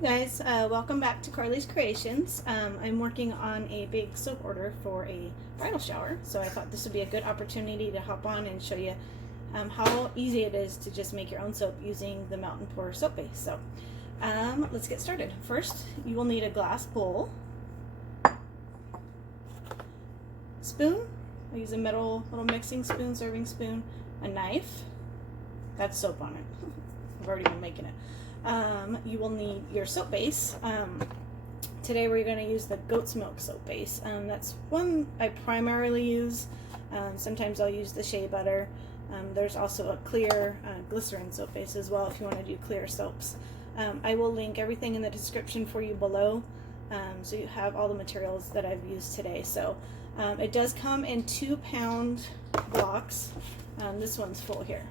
Hey guys, welcome back to Carly's Creations. I'm working on a big soap order for a bridal shower, so I thought this would be a good opportunity to hop on and show you how easy it is to just make your own soap using the Melt and Pour soap base. So let's get started. First, you will need a glass bowl, spoon. I use a metal little mixing spoon, serving spoon, a knife. That's soap on it. I've already been making it. You will need your soap base. Today we're going to use the goat's milk soap base. That's one I primarily use. Sometimes I'll use the shea butter. There's also a clear glycerin soap base as well if you want to do clear soaps. I will link everything in the description for you below, so you have all the materials that I've used today. So it does come in 2-pound blocks. This one's full here.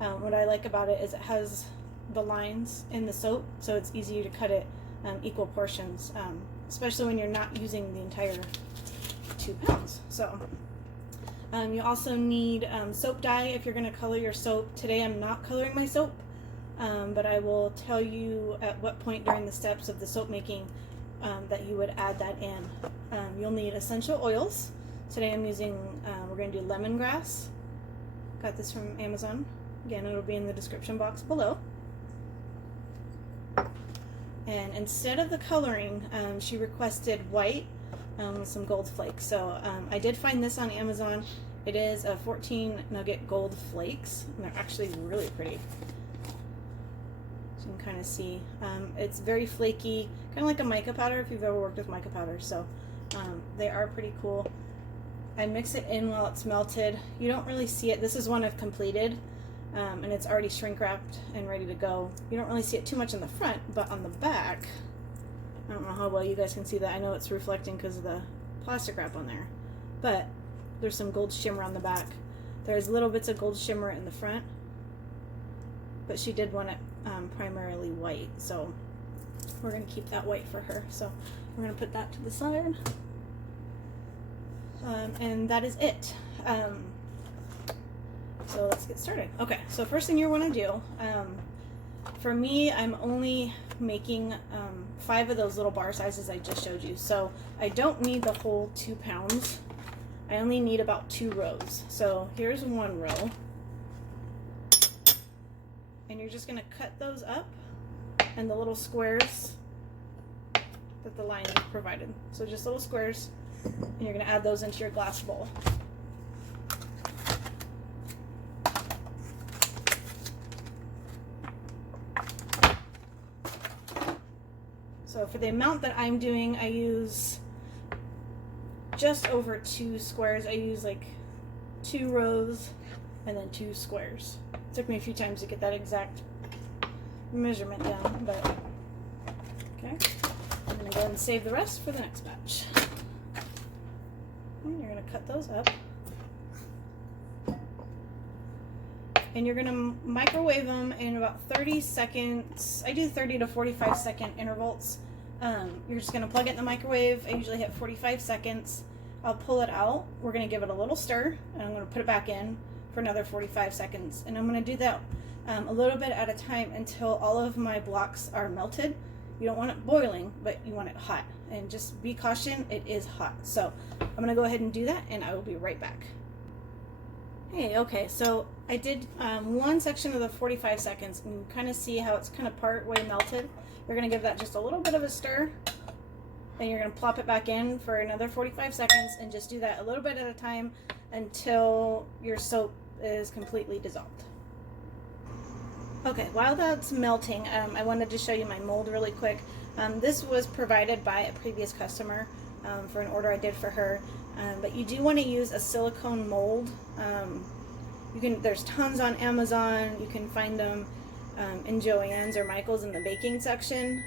What I like about it is it has the lines in the soap, so it's easier to cut it equal portions, especially when you're not using the entire 2 pounds. So you also need soap dye if you're going to color your soap. Today I'm not coloring my soap, but I will tell you at what point during the steps of the soap making that you would add that in. You'll need essential oils. Today I'm using, we're going to do lemongrass. Got this from Amazon. Again, it'll be in the description box below. And instead of the coloring, she requested white with some gold flakes. So I did find this on Amazon. It is a 14 nugget gold flakes, and they're actually really pretty. So you can kind of see. It's very flaky, kind of like a mica powder if you've ever worked with mica powder. So they are pretty cool. I mix it in while it's melted. You don't really see it. This is one I've completed. And it's already shrink wrapped and ready to go. You don't really see it too much on the front, but on the back, I don't know how well you guys can see that. I know it's reflecting because of the plastic wrap on there, but there's some gold shimmer on the back. There's little bits of gold shimmer in the front, but she did want it primarily white, so we're going to keep that white for her. So we're going to put that to the side, and that is it. So let's get started. Okay, so first thing you want to do, for me, I'm only making 5 of those little bar sizes I just showed you. So I don't need the whole 2 pounds. I only need about 2 rows. So here's 1 row. And you're just going to cut those up and the little squares that the lining provided. So just little squares, and you're going to add those into your glass bowl. So for the amount that I'm doing, I use just over 2 squares. I use like 2 rows and then 2 squares. It took me a few times to get that exact measurement down, but okay. I'm gonna go ahead and save the rest for the next batch. And you're gonna cut those up. And you're gonna microwave them in about 30 seconds. I do 30 to 45 second intervals. You're just gonna plug it in the microwave. I usually hit 45 seconds. I'll pull it out. We're gonna give it a little stir, and I'm gonna put it back in for another 45 seconds. And I'm gonna do that a little bit at a time until all of my blocks are melted. You don't want it boiling, but you want it hot. And just be cautioned, it is hot. So I'm gonna go ahead and do that, and I will be right back. Hey, okay, so I did one section of the 45 seconds, and you kind of see how it's kind of part way melted. You're going to give that just a little bit of a stir, and you're going to plop it back in for another 45 seconds, and just do that a little bit at a time until your soap is completely dissolved. Okay, while that's melting, I wanted to show you my mold really quick. This was provided by a previous customer for an order I did for her. But you do want to use a silicone mold. There's tons on Amazon. You can find them in Joann's or Michael's in the baking section.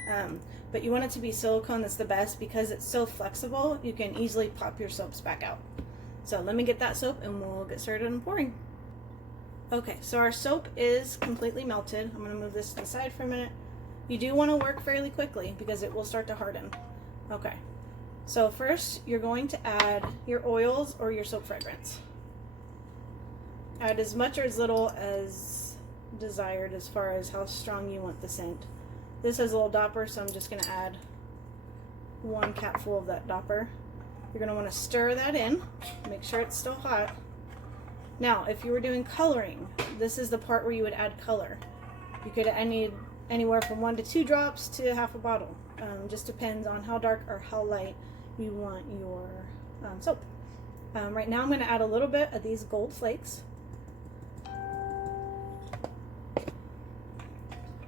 But you want it to be silicone. That's the best because it's so flexible. You can easily pop your soaps back out. So let me get that soap and we'll get started on pouring. Okay, so our soap is completely melted. I'm going to move this to the side for a minute. You do want to work fairly quickly because it will start to harden. Okay. So first, you're going to add your oils or your soap fragrance. Add as much or as little as desired as far as how strong you want the scent. This has a little dopper, so I'm just going to add 1 capful of that dopper. You're going to want to stir that in, make sure it's still hot. Now, if you were doing coloring, this is the part where you would add color. You could add anywhere from 1 to 2 drops to half a bottle. Just depends on how dark or how light you want your soap. Right now I'm going to add a little bit of these gold flakes.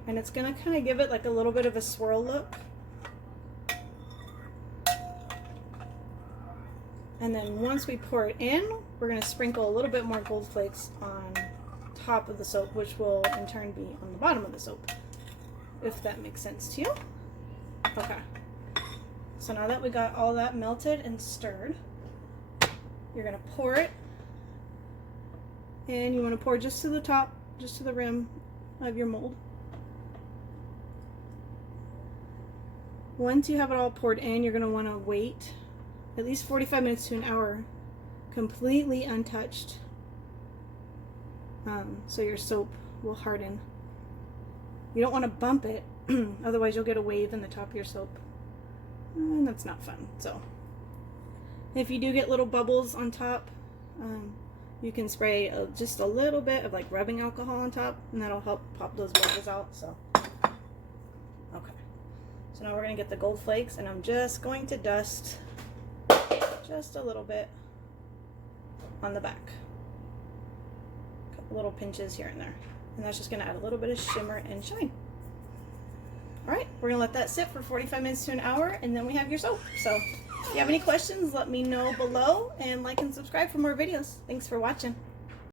And it's going to kind of give it like a little bit of a swirl look. And then once we pour it in, we're going to sprinkle a little bit more gold flakes on top of the soap, which will in turn be on the bottom of the soap, if that makes sense to you. Okay. So now that we got all that melted and stirred, you're going to pour it, and you want to pour just to the top, just to the rim of your mold. Once you have it all poured in, you're going to want to wait at least 45 minutes to an hour, completely untouched, so your soap will harden. You don't want to bump it, otherwise you'll get a wave in the top of your soap, and that's not fun. So if you do get little bubbles on top, you can spray just a little bit of like rubbing alcohol on top, and that'll help pop those bubbles out. So okay, so now we're going to get the gold flakes, and I'm just going to dust just a little bit on the back. A couple little pinches here and there. And that's just going to add a little bit of shimmer and shine. Alright, we're going to let that sit for 45 minutes to an hour, and then we have your soap. So if you have any questions, let me know below, and like and subscribe for more videos. Thanks for watching.